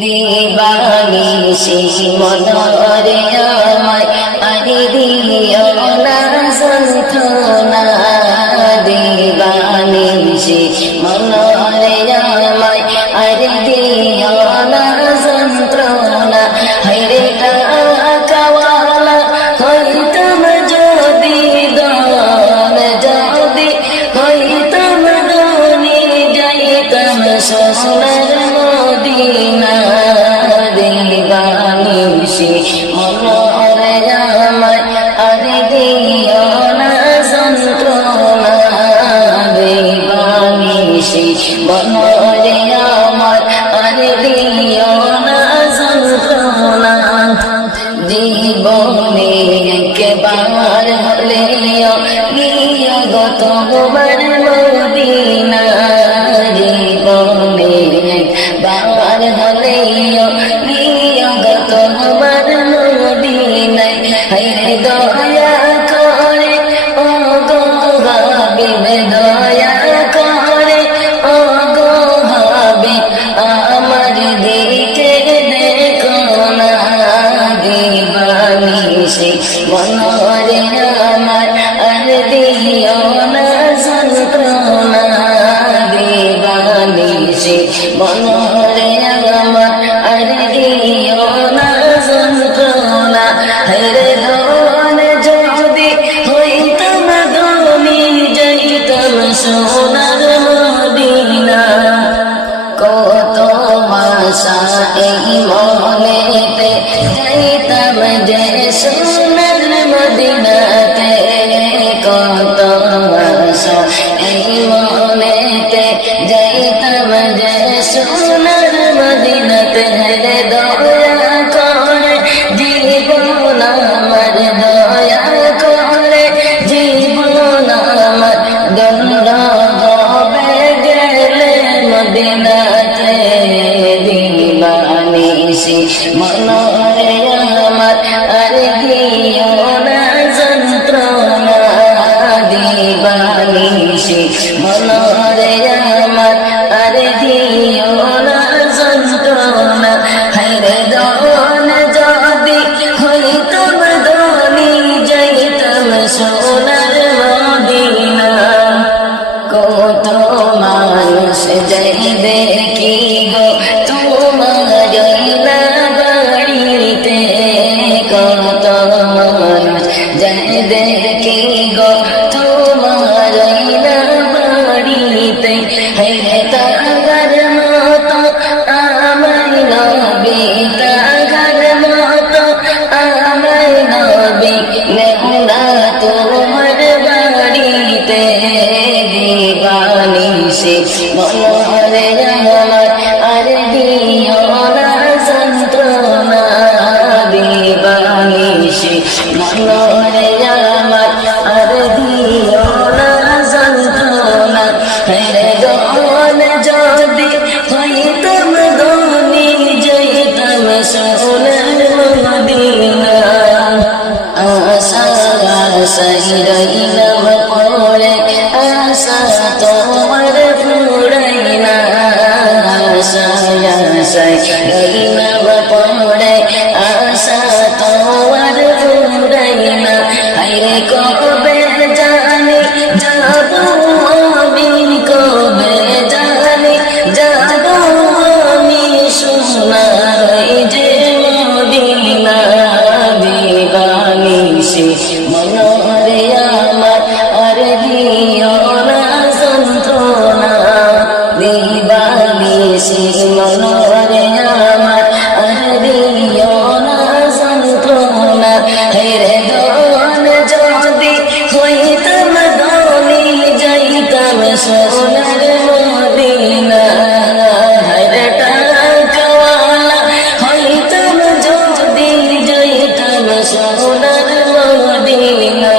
দিবানিশি মনরে আমায় আরে দিও না যন্ত্রণা দিবানিশি মনরে আমায় আরে দিও না যন্ত্রণা হায়রে টাকাওয়ালা হইতাম যদি দন যদি হইতাম ধনী যাইতাম সোনার মদিনা দিবানিশি মনরে আমায় আরে দিও না যন্ত্রণা দিবানিশি মনরে আমায় আরে দিও না যন্ত্রণা জীবনে একবার হলেও গিয়া গতবার মদিনা জীবনে একবার হলেও গিয়া গতবার মদিনায় হায়রে দয়া করে ও গো হাবিব দয়া করে ও গো হাবিব আমার দিকে দেখো না দিবানিশি মনরে আমার আর দিও না যন্ত্রণা দিবানিশি মনরে আমার আর দিও না যন্ত্রণা হায়রে ধন যদি হইতাম ধনী যাইতাম সোনার মদিনা কত আশা এই মনেতে যাইতাম যে সোনার মদিনাতে কত আশা এই মনেতে যাইতাম যে সোনার মদিনাতে হেরে দয়া করে জীবন আমার দয়া করে জীবন আমার দণ্ড হবে গেলে মদিনাতে দিবানিশি মনরে আমার আর দিও না যন্ত্রণা দিবানিশি মনরে আমার আর দিও না যন্ত্রণা হায়রে দন যদি হইতাম ধনী যাইতাম সোনার মদিনা কত মানুষ যাইবে কি গো তোমার না বাড়িতে কত মানুষ যাইবে কি গো তোমার না বাড়িতে হায়রে তাগার মতো আমায় নবী তাগার মতো আমায় নবী নেওনা তোমার বাড়িতে দিবানিশি মনরে আমার আর দিও না যন্ত্রণা দিবানিশি মনরে আমার আর দিও না যন্ত্রণা হেরে দন যদি হইতাম ধনী যাইতাম সোনার মদিনা আশা আশাই রইলাম পড়ে আশা তোমার ফুরাই না আশা আশাই রইলাম পড়ে আশা তোমার ফুরাই না হায়রে কবে জানি যাব আমি কবে জানি যাব আমি সোনার যে মদিনা দিবানিশি মনরে আমার আর দিও না যন্ত্রণা দিবানিশি মনরে আমার আর দিও না যন্ত্রণা হেরে দন যদি হইতাম ধনী যাইতাম সোনার মদিনা হায়রে টাকাওয়ালা হইতাম যদি যাইতাম সোনার মদিনা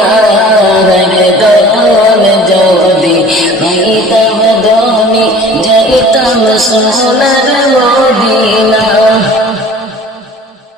হায়রে দন যদি হইতাম ধনী যাইতাম সোনার